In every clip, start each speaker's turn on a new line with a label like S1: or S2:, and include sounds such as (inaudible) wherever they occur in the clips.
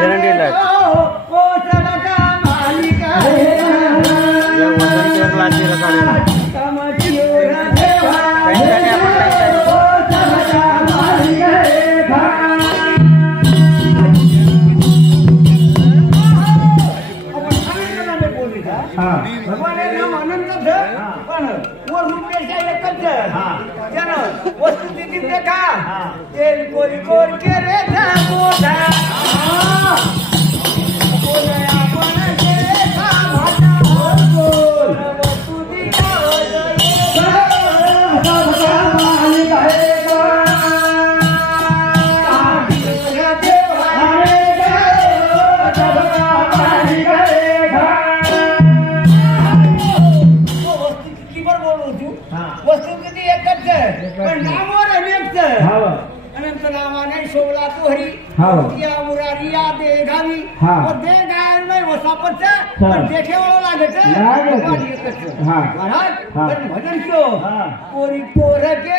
S1: झेंडीला
S2: त्यानं वरून पेशायला कल्चर
S3: त्यानं
S2: वस्तू तिथे का? तेल कोरी कोर केले
S3: आपण या
S2: मुरारी या
S3: देगावी
S2: व देगावी नाही वसापचा पण देखेवाला
S3: लागत.
S2: महाराज पण भजन क्यों पोरी पोर
S3: के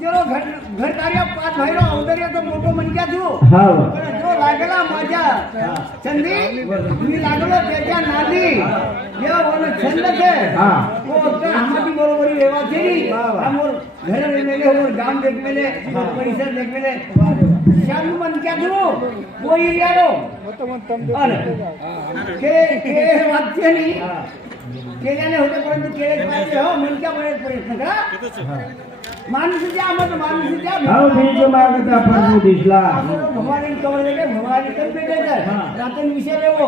S2: જેરો ઘર કાર્ય પાંચ ભાઈનો ઔદર્ય તો મોટો મન ગયા
S3: છું
S2: પણ જો લાગેલા માજા ચંદી ની લાગેલો પેજા નાદી જે ઓનો છંદ છે.
S3: ઓ
S2: તો આમાંથી બરોબરી રહેવા છે ની અમર ઘર મેલે ઓર ગામ દેખ મેલે પરિસર દેખ મેલે. શ્યામ મન ક્યાં છું કોઈ યારો કે કે વાત છે ની કેલાને હોતે પરંતુ કેલે પાસે હો મન ક્યાં પડે પ્રશ્ન
S3: हा ठीक मागता प्रभू दिसला.
S2: रात्र विषय लेवो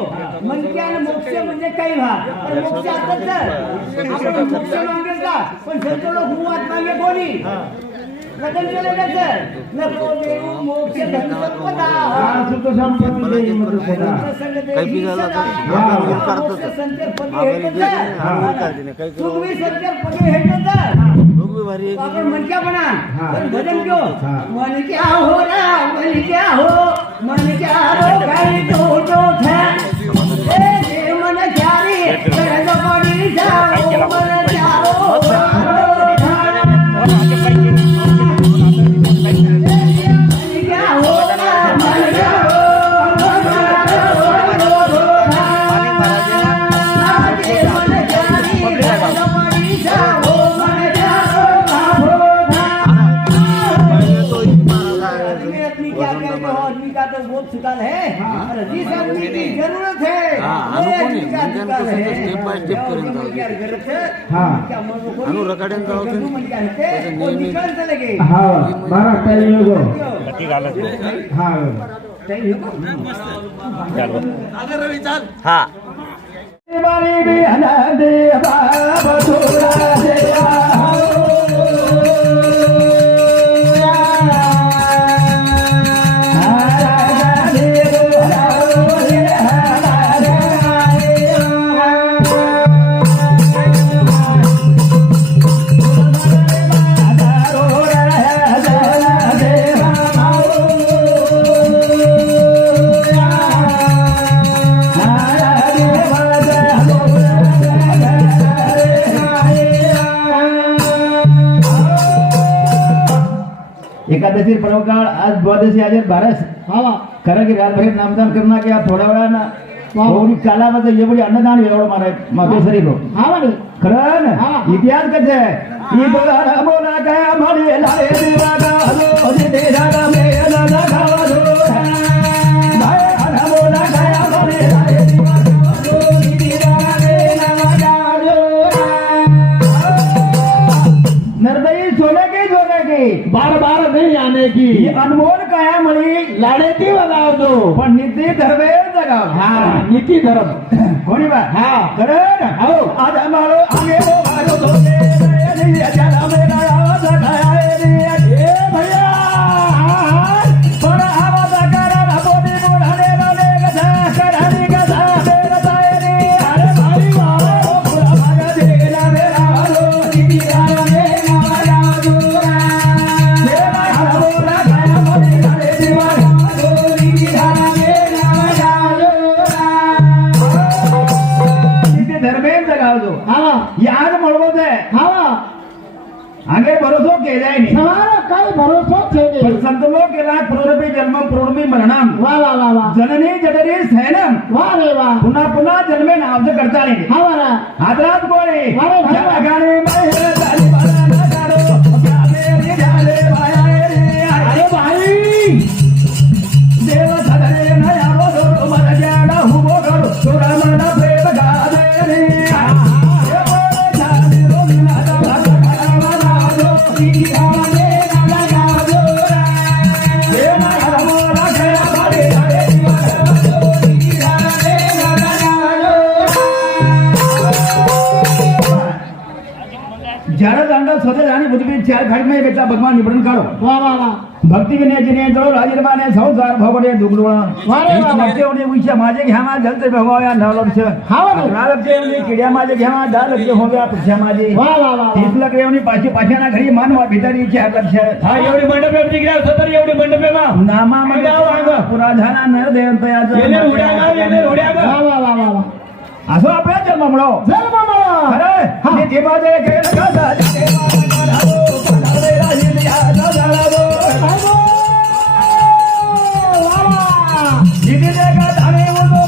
S2: मनके आणि मोक्ष म्हणजे काही व्हा पण मोक्ष आताच आहे. आपण मोक्ष मागेल का पण संत लोक हू आत मागे कोणी लग्न केलं त्याचं नको देऊ मोक्ष धन संपदा.
S3: हा सुख संपत्ती देई मग सदा
S1: काही बी झालं तर.
S3: हा.
S2: हेटत
S1: लोक बी भारी आहे की
S2: आपण मन क्या बना
S3: हाँ।
S2: पण भजन क्यों
S3: हाँ।
S2: मन क्या हो रा
S1: कसं
S2: है।
S1: step by step
S2: जो
S1: करून
S2: आदमी
S1: जाऊ
S2: क्या
S1: दे.
S2: गरज है
S3: हाँ.
S4: पर्वकाळ आज द्वादशी आज बारस. खरं की रातभर नामदान करणं की थोड्या वेळानं कालामध्ये एवढी अन्नदान एवढं मारा मातोश्री लोक
S3: हा वा रे.
S4: खरं इतिहास कसं आहे? बोला काय की ही अनमोल काया म्हणी
S3: लाडे ती बघावतो
S4: पण निती धर्मे जगाव.
S3: हा नीती धर्म. (coughs)
S4: कोणी बा?
S3: हा.
S4: ना?
S3: हो.
S4: आज आम्हाला हा वा याद म्हणवत आहे
S3: हा वा
S4: आगे भरोसो केलाय नाही
S3: તમારો કઈ ભરોસો છે
S4: पण
S3: નહીં
S4: संत लोक केला प्रोरपी जन्म प्रोरपी मरणम
S3: વાહ વાહ વાહ વાહ
S4: जननी जडरी सैनम
S3: વાહ रे वाह
S4: पुन्हा पुन्हा जन्मे नावचं करता नाही
S3: હા वा रा.
S4: हादरात कोणी
S3: अरे भाई.
S4: जगाने स्वदेश आणि भूतपी चार खाडी में बेटा भगवान निपटन काढो
S3: वा वा वा
S4: भक्ती विनयाची ने जळो राजीरमाने संसार भवडे दुगडोळा
S3: वारे वा
S4: भक्ती ओने उच्च माझे घ्यावा जलते भगवाया
S3: नवलक्ष
S4: हावा रालक्ष ओने किड्या माझे घ्यावा दालक्ष होव्या पुष्या माझे
S3: वा
S4: वा
S3: वा
S4: तीसला क्रेवनी पाशी पाशाना घरी मानवा भितारी इच्छा लक्ष
S5: हा एवढी मंडपे जिगरा सतर एवढी मंडपे मा
S4: नामा
S5: मगाव
S4: पुराधाना न
S5: देवतयाचा येने उड्या गाव येने उड्या
S3: गाव वा वा
S4: वा वा આસો આપણે
S3: જન્મ મળો
S4: જન્મ મળો અરે જે બાજે કે લગા જીતી જગત અને ઉદો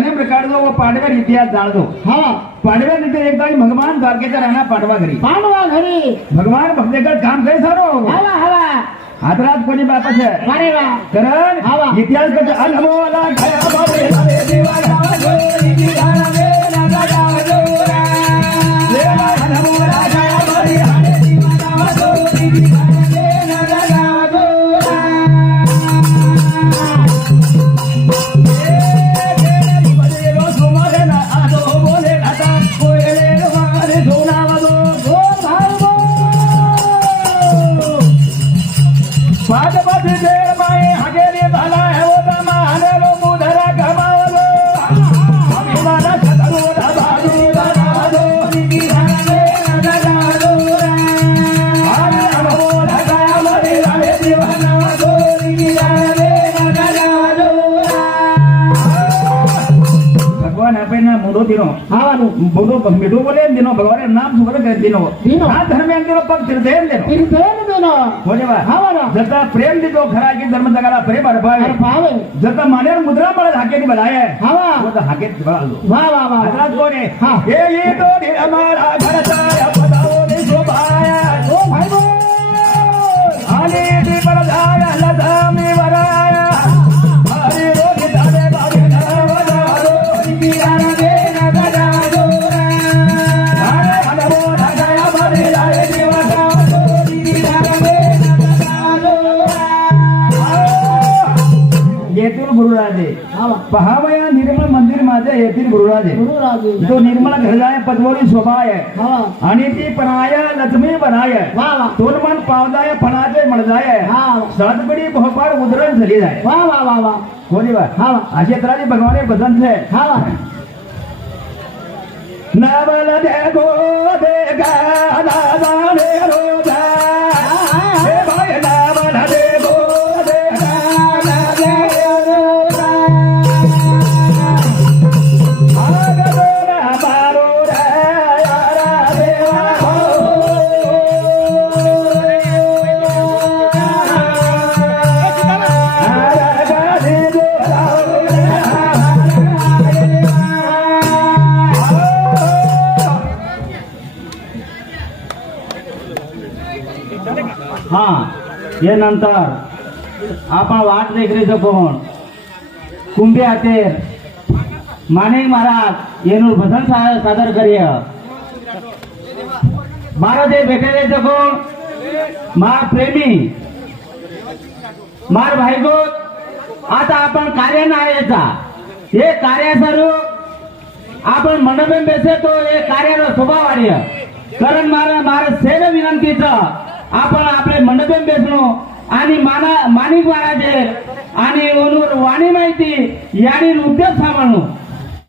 S4: अनेक प्रकारचा व पाडव्यान इतिहास जाणतो हा. पाडव्यानंतर एकदा भगवान द्वारकेचा राहणार पाडवा घरी.
S3: पाडवा घरी.
S4: भगवान भक्तेकडे काम करे सारो
S3: हवा हवा.
S4: हातरात कोणी बापाच.
S3: अरे वा.
S4: कारण इतिहास
S3: अनुभवाला
S4: ಹಾವನು ಬುಡು ಮಿಡು ಬರೇ ದಿನೋ
S3: ಭಗವರೇ ನಾಮ ಸುಗರ
S4: ದಿನೋ ಆ ಧರ್ಮ
S3: ಅಂದಿರೋ
S4: ಪಕ್ ತಿರ್ತೇನ್ ದಿನೋ ತಿರ್ತೇನ್ ದಿನೋ ಹೋಜವ ಹಾವನ ಜತ ಪ್ರೇಮ ದಿದೋ
S3: ಖರಾಗಿ ಧರ್ಮ ದಗಲ
S4: ಪ್ರೇಮ ಅರ್ಭಾವೆ ಅರ್ಭಾವೆ ಜತ ಮನೆ ಮುದ್ರಾ ಬಳದ ಹಾಕೇನಿ ಬಲಾಯ ಹಾವ ಒಂದು ಹಾಕೇನಿ ಬಳದು ವಾ ವಾ ವಾ ಅದರಾಗ ಕೋನೆ ಏ ಈ ತೋಡಿ ಅಮರ ಭರತಾಯ ಪದಾವೋ ನಿ ಶೋಭಾಯ ಓ ಭಾಯಿ ಬೋ ಆಲಿ ದಿ ಬಲದಾಯ ಲದಾಮಿ
S3: ವರಾಯ
S4: पहावया निर्मळ मंदिर माझ्या येथील गुरुराजे. तो निर्मळ घरजाय पदवरी शोभाय. आणि ती पणाय लक्ष्मी बनाय. तोन मन पावदाय फणाचे
S3: मणजाय
S4: सातपिढी भोपाळ उदरण झाली जाय
S3: वा वा वा वा.
S4: कोणी वा
S3: हा
S4: असे भगवाने भजन आहे
S3: हा
S4: नवल दे गो दे गा दा रे रो हा
S3: हे नंतर. आपण वाट देखरेचं कोण? कुंभे हातेर माने महाराज येणूर भजन सा- सादर करूया. भारत हे भेटलेचं कोण? मार प्रेमी. मार भाईगो आता आपण कार्य नाही याचा. हे कार्यास्वरूप आपण मंडपे बेसे तो हे कार्याला स्वभाव वाढीय. कारण मला मारा सेन विनंतीचं. आपण आपले मंडपे बेसणो आणि माना माणिक महाराजे आणि ओनवर वाणी माहिती यांनी उद्योग सांभाळणं